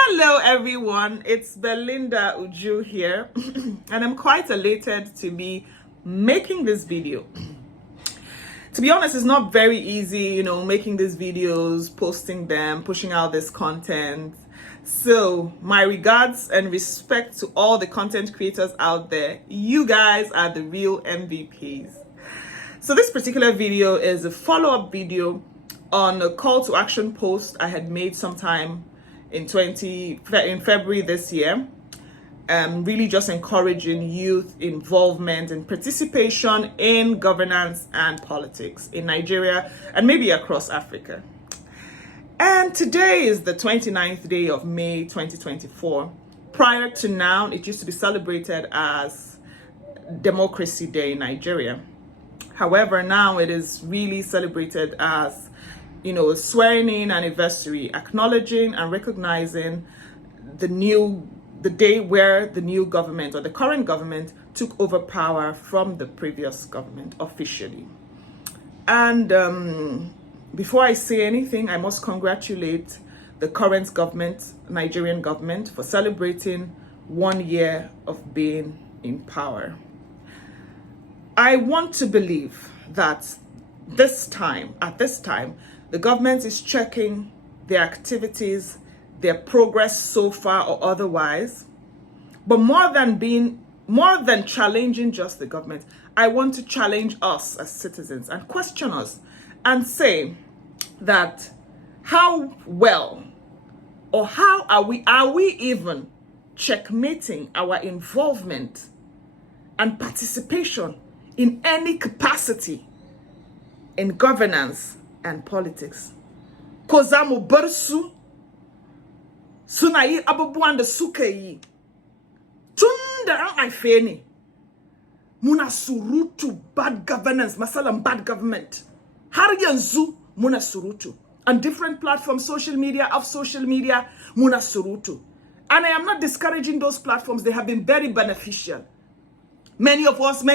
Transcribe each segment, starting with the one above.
Hello everyone, it's Belinda Uju here and I'm quite elated to be making this video. To be honest, it's not very easy, making these videos, posting them, pushing out this content. So my regards and respect to all the content creators out there. You guys are the real MVPs. So this particular video is a follow-up video on a call to action post I had made sometime in February this year, really just encouraging youth involvement and participation in governance and politics in Nigeria and maybe across Africa. And today is the 29th day of May 2024. Prior to now, it used to be celebrated as Democracy Day in Nigeria. However, now it is really celebrated as a swearing-in anniversary, acknowledging and recognizing the day where the new government or the current government took over power from the previous government officially. And before I say anything, I must congratulate the current government, Nigerian government, for celebrating 1 year of being in power. I want to believe that at this time, the government is checking their activities, their progress so far or otherwise. But more than challenging just the government, I want to challenge us as citizens and question us and say that how well or how are we even checkmating our involvement and participation in any capacity in governance and politics. Kozamu bursu sunayi abubuanda sukayi tunda an aifeni muna surutu bad governance masalam bad government har yanzu muna surutu on different platforms, social media muna surutu. And I am not discouraging those platforms. They have been very beneficial. Many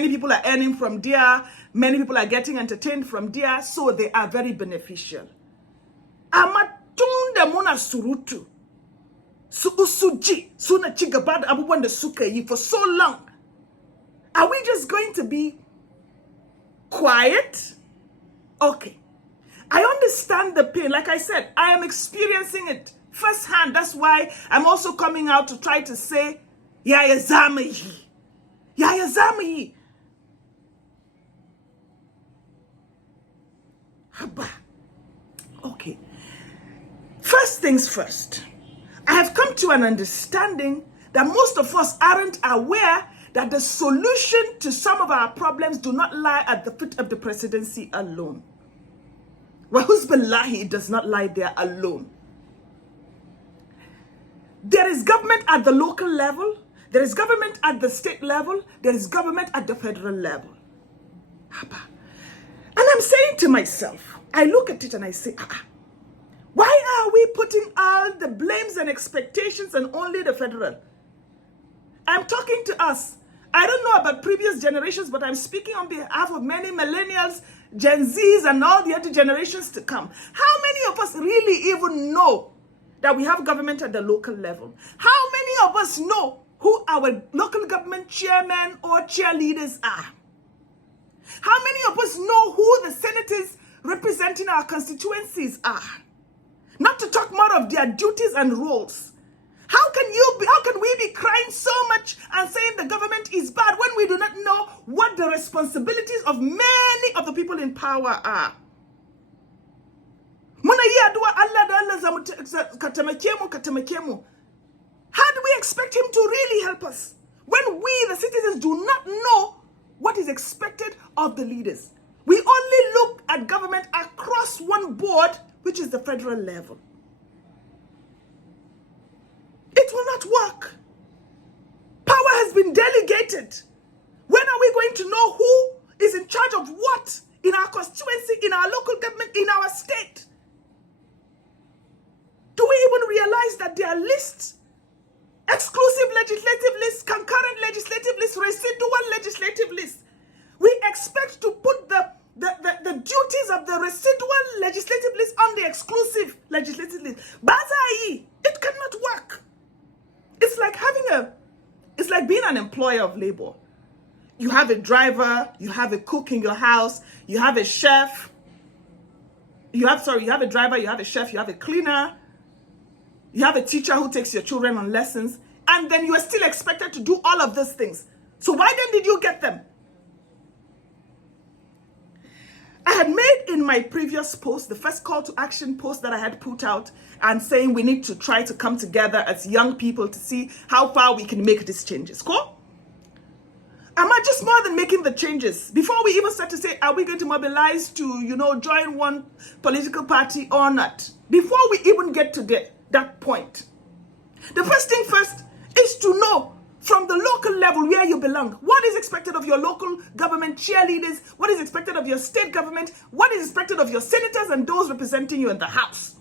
people are earning from there. Many people are getting entertained from there. So they are very beneficial. Amatunda muna surutu. Usuji. Suna chigabad abubuanda sukayi for so long. Are we just going to be quiet? Okay. I understand the pain. Like I said, I am experiencing it firsthand. That's why I'm also coming out to try to say, Yaya Zamayi. Yaya Zamayi. Haba. Okay. First things first. I have come to an understanding that most of us aren't aware that the solution to some of our problems do not lie at the foot of the presidency alone. Wahuzbillahi, it does not lie there alone. There is government at the local level. There is government at the state level. There is government at the federal level. And I'm saying to myself, I look at it and I say, why are we putting all the blames and expectations on only the federal? I'm talking to us. I don't know about previous generations, but I'm speaking on behalf of many millennials, Gen Zs, and all the other generations to come. How many of us really even know that we have government at the local level? How many of us know who our local government chairmen or cheerleaders are? How many of us know who the senators representing our constituencies are? Not to talk more of their duties and roles. How can we be crying so much and saying the government is bad when we do not know what the responsibilities of many of the people in power are? How do we expect him to really help us when we, the citizens, do not know what is expected of the leaders? We only look at government across one board, which is the federal level. It will not work. Power has been delegated. When are we going to know who is in charge of what in our constituency, in our local government, in our state? Do we even realize that there are lists? Exclusive legislative lists, concurrent legislative lists, residual legislative lists. We expect to put the duties of the residual legislative list on the exclusive legislative list. Bazai, it cannot work. like being an employer of labor. You have a driver, you have a cook in your house, you have a chef, you have a driver, you have a chef, you have a cleaner, you have a teacher who takes your children on lessons, and then you are still expected to do all of these things. So why then did you get them? I had made in my previous post, the first call to action post that I had put out, and saying we need to try to come together as young people to see how far we can make these changes. Cool? Am I just more than making the changes? Before we even start to say, are we going to mobilize to, join one political party or not? Before we even get to that point, the first thing first is to know from the local level where you belong. What is expected of your local government cheerleaders? What is expected of your state government? What is expected of your senators and those representing you in the House?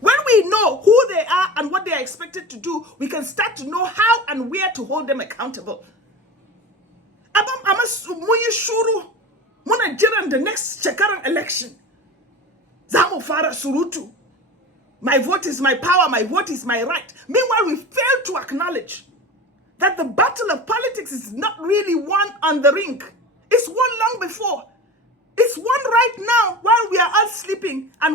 When we know who they are and what they are expected to do, we can start to know how and where to hold them accountable. The next Chekaran election. Zamu Fara Surutu. My vote is my power, my vote is my right. Meanwhile, we fail to acknowledge that the battle of politics is not really won on the ring. It's won long before. It's won right now while we are all sleeping and